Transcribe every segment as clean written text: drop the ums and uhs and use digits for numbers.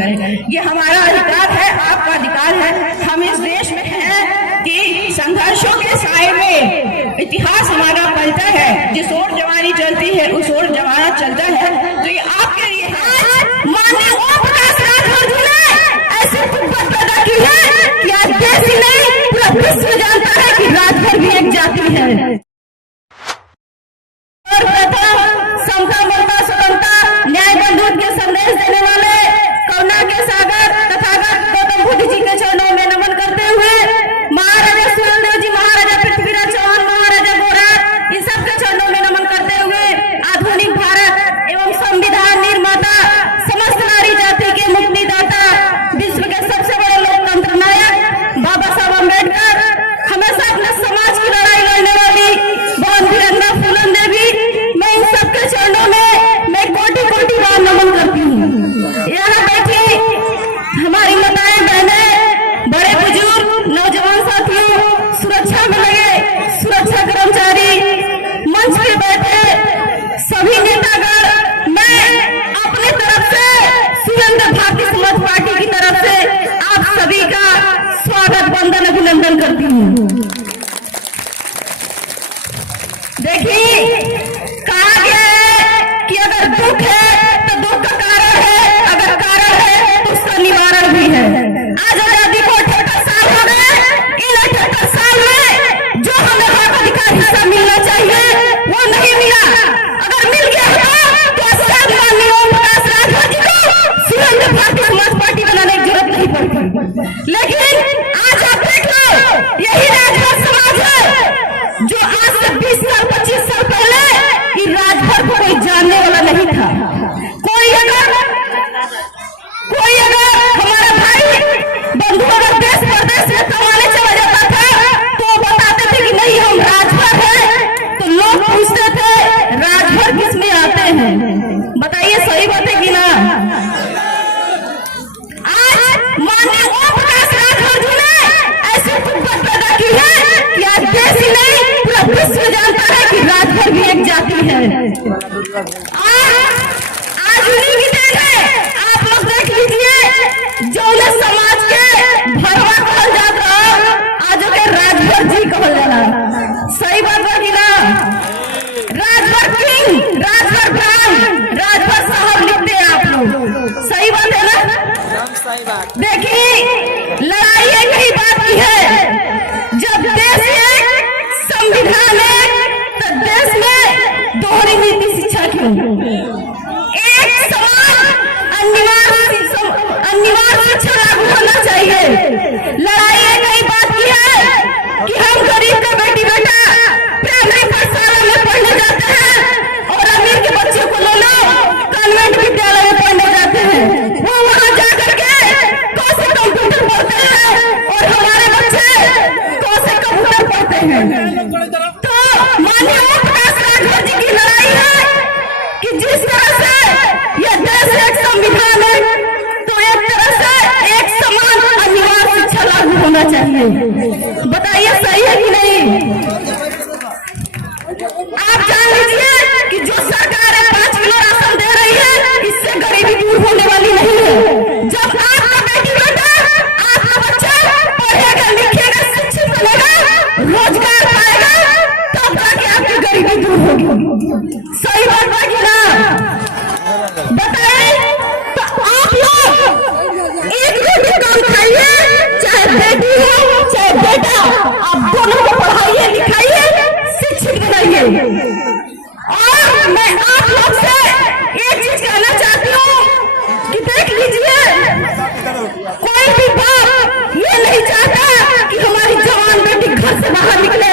करें। ये हमारा अधिकार है, आपका अधिकार है। हम इस देश में हैं कि संघर्षों के साए में इतिहास हमारा पलटा है। जिस ओर जवानी चलती है उस ओर जमाना चलता है। तो ये आपके लिए माननीय ओम प्रकाश राठौर जी ने ऐसी कुव्वत पैदा की है कि आज देश ही नहीं पूरा विश्व जानता है कि राजभर भी एक जाति है। और प्रथम समता ममता स्वतंत्रता न्याय बंधुत्व के संदेश देने वाले करुणा के सागर तथागत गौतम बुद्ध जी के चरणों में नमन करते हुए महाराजा सुरेंद्र जी, महाराजा पृथ्वीराज चौहान, महाराजा गोरा, इन सब के चरणों में नमन करते हुए आधुनिक भारत एवं संविधान निर्माता, समस्त नारी जाति के मुक्तिदाता, विश्व के सबसे बड़े लोकतंत्र नायक बाबा साहब अम्बेडकर, हमेशा अपने समाज की लड़ाई लड़ने वाली बहन वीरंगा फूलन देवी, मैं इन सबके चरणों में मैं कोटि कोटि बार नमन करती हूँ। यहाँ बैठी हमारी माताएं, बहनें, बड़े बुजुर्ग, नौजवान साथियों, सुरक्षा में लगे सुरक्षा कर्मचारी, मंच पे बैठे सभी नेतागण, मैं अपनी तरफ से सुरेंद्र भारतीय समाज पार्टी की तरफ से आप सभी का स्वागत, वंदन, अभिनंदन करती हूँ। देखिए, कहा गया है कि अगर दुख है तो दुख का कारण है, अगर कारण है तो उसका निवारण भी है। आज आजादी को 78 साल हो गए। इन 78 साल में जो हमें हक अधिकार हिस्सा मिलना चाहिए वो नहीं मिला। अगर मिल गया होता तो शायद माननीय ओम प्रकाश राठौर जी को सुरेंद्र भारतीय समाज पार्टी बनाने की जरूरत नहीं पड़ती। लेकिन आज आप देख लो, यही राजभर समाज है जो आज से 20 साल 25 साल पहले कि राजभर को कोई जानने वाला नहीं था। कोई अगर हमारा भाई बंधु अगर देश प्रदेश में कमाने चला जाता था तो बताते थे कि नहीं हम राजभर हैं। तो लोग पूछते थे राजभर किस में आते हैं, बताइए सही बात है कि ना। आज माननीय ओम प्रकाश राठौर जी ने ऐसी कुव्वत पैदा की है कि आज देश ही नहीं पूरा विश्व जानता है कि राजभर भी एक जाति है। आज उन्हीं की देन है। आप लोग देख लीजिए, जो उन्हें समाज के भरवा कहल जाता आज के राजभर जी कहल जाला। सही बात है कि ना। राजभर किंग, राजभर ब्रांड, राजभर साहब लिखते हैं आप लोग। सही बात है ना। देखिए, लड़ाई एक ही बात की है, जब देश एक, संविधान एक, तो देश में दोहरी नीति शिक्षा क्यों? एक समान अनिवार्य शिक्षा लागू होना चाहिए। लड़ाई एक ही बात की है कि हम गरीब का बेटी बेटा प्राइमरी पाठशाला में पढ़ने जाते हैं और अमीर के बच्चे को लो कॉन्वेंट विद्यालय में पढ़ने जाते हैं। वो वहां जाकर के कौन से कंप्यूटर पढ़ते हैं और हमारे बच्चे कौन से कंप्यूटर पढ़ते हैं। तो माननीय ओम प्रकाश राठौर जी की लड़ाई है कि जिस तरह से यह देश एक संविधान है तो एक तरह से एक समान अनिवार्य शिक्षा लागू होना चाहिए। बताइए सही है कि नहीं। आप जान लीजिए कि जो सरकार है 5 किलो राशन दे रही है, इससे गरीबी दूर होने वाली नहीं है। जब आपका बेटी बेटा, आपका बच्चा पढ़ेगा, लिखेगा, शिक्षित बनेगा, रोजगार पाएगा, तब जाके आपकी गरीबी दूर होगी। सही बात है कि ना। बताएं तो आप लोग एक रोटी कम खाइए, चाहे बेटी हो चाहे बेटा, आप दोनों को पढ़ाइए, लिखाइए, शिक्षित बनाइए। और मैं आप लोग से एक चीज कहना चाहती हूँ कि देख लीजिए, कोई भी बाप ये नहीं चाहता कि हमारी जवान बेटी घर से बाहर निकले,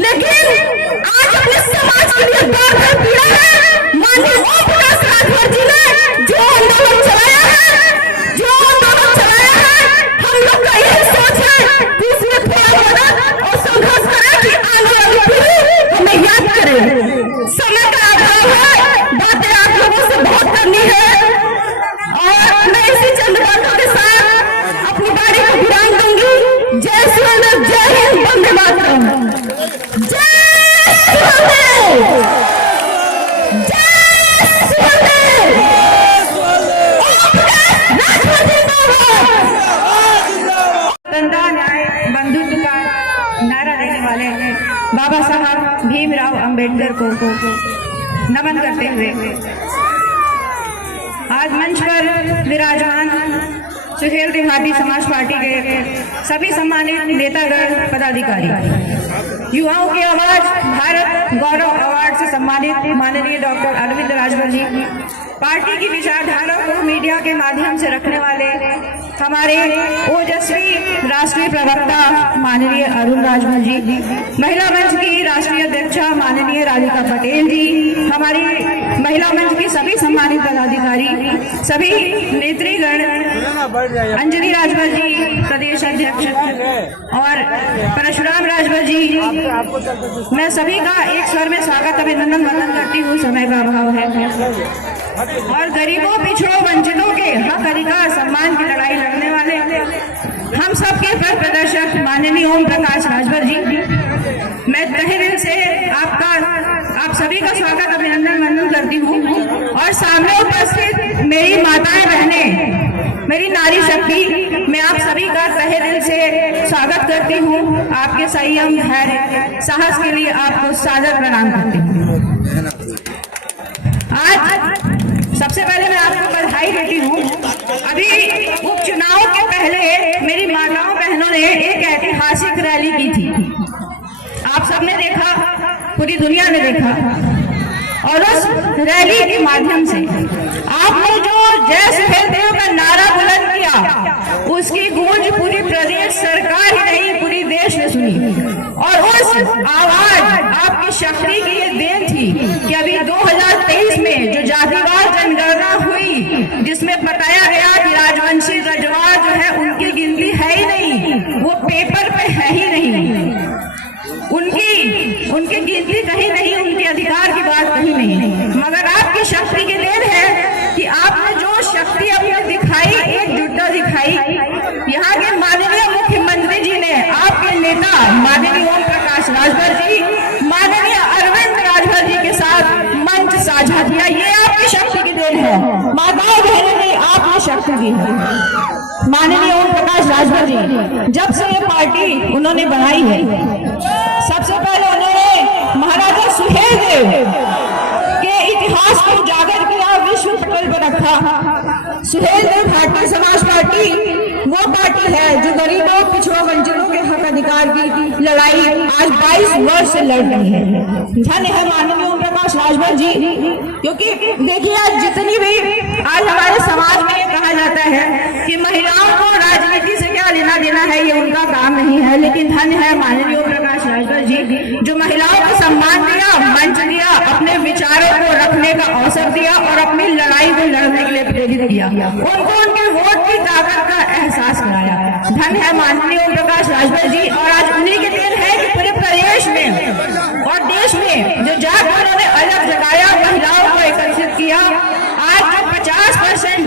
लेकिन आज अपने समाज के लिए दौड़ कर पीड़ा है। माननीय ओम प्रकाश राठौर जी ने जो आंदोलन चलाया है, हम लोग का यही सोच है कि इसमें थोड़ा मदद और संघर्ष करें कि आने वाली पीढ़ी हमें याद करे। भीमराव अंबेडकर को नमन करते हुए आज मंच पर विराजमान सुहेल त्रिपाठी समाज पार्टी के सभी सम्मानित नेतागण पदाधिकारी, युवाओं की आवाज भारत गौरव अवार्ड से सम्मानित माननीय डॉक्टर अरविंद राजभर जी, पार्टी की विचारधारा को मीडिया के माध्यम से रखने वाले हमारे ओजस्वी राष्ट्रीय प्रवक्ता माननीय अरुण राजभर जी, महिला मंच की राष्ट्रीय अध्यक्षा माननीय राधिका पटेल जी, हमारी महिला मंच की सभी सम्मानित पदाधिकारी, सभी नेतृगण, अंजलि राजभर जी प्रदेश अध्यक्ष और परशुराम राजभर जी, मैं सभी का एक स्वर में स्वागत अभिनंदन वंदन करती हूँ। समय का अभाव है और गरीबों, पिछड़ों, वंचितों के हक अधिकार सम्मान की लड़ाई लड़ने वाले हम सबके पथ प्रदर्शक माननीय ओम प्रकाश राजभर जी, मैं तहे दिल से आप सभी का स्वागत अभिनंदन वंदन करती हूँ। और सामने उपस्थित मेरी माताएं, बहनें, मेरी नारी शक्ति, मैं आप सभी का तहे दिल से स्वागत करती हूँ। आपके संयम, धैर्य, साहस के लिए आपको सादर प्रणाम करती हूँ। आज सबसे पहले मैं आपको बधाई देती हूँ। अभी उपचुनाव के पहले मेरी माताओं बहनों ने एक ऐतिहासिक रैली की थी, आप सबने देखा, पूरी दुनिया ने देखा, और उस रैली के माध्यम से आपने जो जय सुहेलदेव का नारा बुलंद किया, उसकी गूंज पूरी प्रदेश सरकार ही नहीं पूरी देश ने सुनी। और उस आवाज आपकी शक्ति की ये देन थी कि अभी 2023 में जो जातिवार जनगणना हुई, जिसमें बताया गया कि राजवंशी रजवाड़ जो है उनकी गिनती है ही नहीं, वो पेपर पे है ही नहीं, उनकी गिनती कहीं नहीं, उनके अधिकार की बात कहीं नहीं। मगर आपकी शक्ति की देन है कि आपने जो शक्ति अपनी दिखाई, एकजुटता दिखाई, यहाँ के माननीय मुख्यमंत्री जी ने आपके नेता माननीय ओम प्रकाश राजभर जी, माननीय अरविंद राजभर जी के साथ मंच साझा किया, ये आपकी शक्ति की देन है। माताओं बहनों ने आपकी शक्ति दी है। माननीय ओम प्रकाश राजभर जी जब से ये पार्टी उन्होंने बनाई है, सबसे पहले उन्होंने महाराजा सुहेलदेव के इतिहास को उजागर किया, विश्व पटल पर रखा। सुहेलदेव भारतीय समाज पार्टी वो पार्टी है जो गरीबों, पिछड़ों, वंचितों के हक अधिकार की लड़ाई आज 22 वर्ष से लड़ रही है। धन्य है माननीय ओम प्रकाश राजभर जी, क्योंकि देखिए आज जितनी भी आज हमारे समाज में कहा जाता है कि महिलाओं को राजनीति से क्या लेना देना है, ये उनका काम नहीं है, लेकिन धन्य है माननीय ओम प्रकाश राजभर जी जो महिलाओं को सम्मान दिया, मंच दिया, अपने विचारों को रखने का अवसर दिया और अपनी लड़ाई को लड़ने के लिए प्रेरित किया, उनको उनके वोट की ताकत का एहसास कराया। धन्य है माननीय ओम प्रकाश राजभर जी। और आज उन्हीं के देन है कि पूरे प्रदेश में और देश में जो जाकर उन्होंने अलग जगाया, महिलाओं को एकत्रित किया, आज जो 50%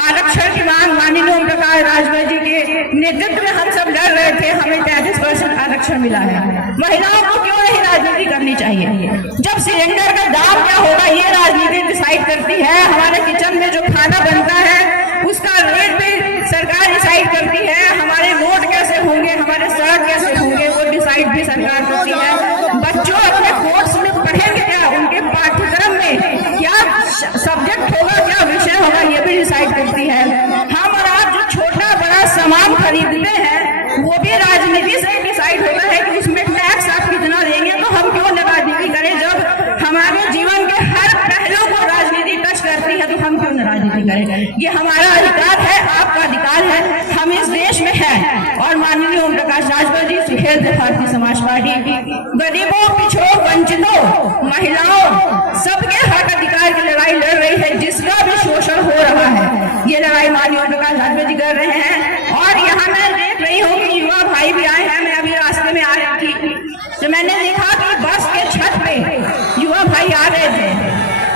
आरक्षण की मांग माननीय ओम प्रकाश राजभर जी के नेतृत्व में हम सब लड़ रहे थे, हमें 33% आरक्षण मिला है। महिलाओं को क्यों नहीं राजनीति करनी चाहिए? जब सिलेंडर का दाम क्या होगा ये राजनीति डिसाइड करती है, हमारे किचन में जो खाना बनता है उसका रेट भी सरकार डिसाइड करती है, हमारे रोड कैसे होंगे, हमारे सड़क कैसे होंगे, वो डिसाइड भी सरकार करती है। बच्चों अपने कोर्स में पढ़ेंगे क्या, उनके पाठ्यक्रम में क्या सब्जेक्ट होगा, क्या विषय होगा, ये भी डिसाइड करती है। हम और आप जो छोटा बड़ा सामान खरीदते हैं वो भी राजनीति से डिसाइड होता है कि उसमें टैक्स आप कितना देंगे, तो हम क्यों न राजनीति करें? जब हमारे जीवन के हर पहलू को राजनीति टच करती है तो हम क्यों न राजनीति करें? ये हमारा अधिकार है, आपका अधिकार है, हम इस देश में हैं। और माननीय ओम प्रकाश राजभर जी सुहेलदेव भारतीय समाज पार्टी गरीबों, पिछड़ों, वंचितों, महिलाओं सबके हक अधिकार की लड़ाई लड़ रही है, जिसका भी शोषण हो रहा है ये लड़ाई माननीय ओम प्रकाश राजभर जी कर रहे हैं। और यहाँ मैं देख रही हूँ कि युवा भाई भी आए हैं, मैं अभी रास्ते में आ रही थी तो मैंने देखा कि बस के छत पे युवा भाई आ रहे थे,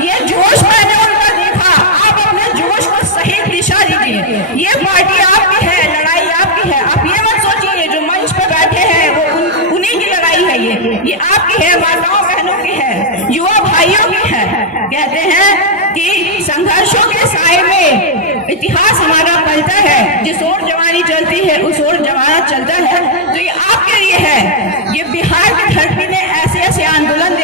ये जोश मैंने उनका देखा। आप अपने जोश को सही दिशा दीजिए, ये पार्टी आपकी है, लड़ाई आपकी है, आप ये मत सोचिए जो मंच पे बैठे हैं वो उन्हीं की लड़ाई है, ये आपकी है, माताओं बहनों की है, युवा भाइयों की है। कहते हैं कि संघर्षों के साए में इतिहास हमारा पलता है, जिस ओर जवानी चलती है उस ओर जमाना चलता है, तो ये आपके लिए है। ये बिहार की धरती ने ऐसे ऐसे आंदोलन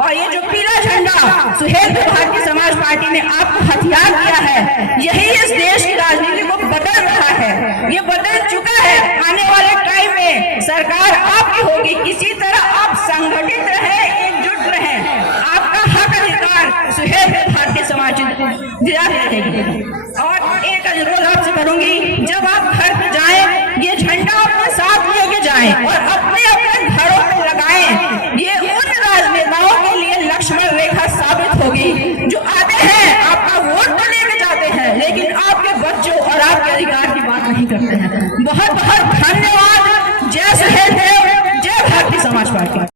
और ये जो पीला झंडा सुहेल भारतीय समाज पार्टी ने आपको हथियार दिया है, यही इस देश की राजनीति को बदल रहा है। ये बदल चुका है। आने वाले टाइम में सरकार आपकी होगी। इसी तरह आप संगठित रहे, एकजुट रहे, आपका हक अधिकार सुहेल भारतीय समाज रहेगी। और एक अनुरोध आपसे करूंगी, जब आप घर पे जाएं, ये झंडा अपने साथ लेके जाएं और अपने अपने घरों में लगाएं। ये उन राजनेताओं के लिए लक्ष्मण रेखा साबित होगी जो आते हैं, आपका वोट तो लेके जाते हैं, लेकिन आपके बच्चों और आपके अधिकार की बात नहीं करते हैं। बहुत बहुत धन्यवाद। जय सुहेल देव, जय भारतीय समाज पार्टी।